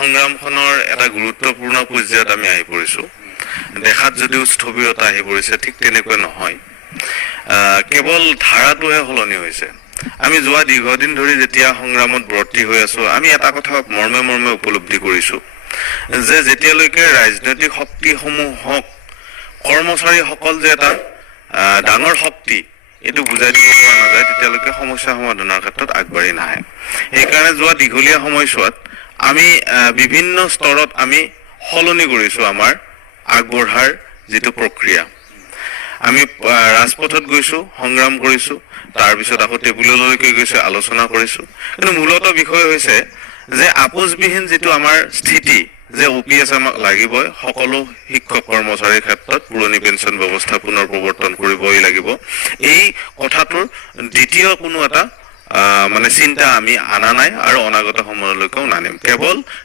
সংগ্ৰামখনৰ এটা গুৰুত্বপূৰ্ণ পৰ্যায়ত আমি আহি পৰিছোঁ। দেখাত যদিও স্থবিৰতা আহি পৰিছে, ঠিক তেনেকৈ নহয়। কেৱল ধাৰাটোহে সলনি হৈছে। আমি যোৱা দীৰ্ঘদিন ধৰি যেতিয়া সংগ্ৰামত ব্ৰতী হৈ আছোঁ, আমি এটা কথা মৰ্মে মৰ্মে উপলব্ধি কৰিছোঁ যে যেতিয়ালৈকে ৰাজনৈতিক শক্তিসমূহক কৰ্মচাৰীসকল যে এটা ডাঙৰ শক্তি এইটো বুজাই দিব পৰা নাযায়, তেতিয়ালৈকে সমস্যা সমাধানৰ ক্ষেত্ৰত আগবাঢ়ি নাহে। সেইকাৰণে যোৱা দীঘলীয়া সময়ছোৱাত আমি বিভিন্ন স্তৰত আমি সলনি কৰিছোঁ আমাৰ আগবঢ়াৰ যিটো প্ৰক্ৰিয়া। আমি ৰাজপথত গৈছোঁ, সংগ্ৰাম কৰিছোঁ, তাৰপিছত আকৌ টেবুললৈকে গৈছোঁ, আলোচনা কৰিছোঁ। কিন্তু মূলত বিষয় হৈছে যে আপোচবিহীন যিটো আমাৰ স্থিতি, যে OPS আমাক লাগিবই, সকলো শিক্ষক কৰ্মচাৰীৰ ক্ষেত্ৰত পুৰণি পেঞ্চন ব্যৱস্থা পুনৰ প্ৰৱৰ্তন কৰিবই লাগিব, এই কথাটোৰ দ্বিতীয় কোনো এটা চিন্তা আমি আনা নাই আৰু অনাগত সময়লৈকেও নানিম। কেৱল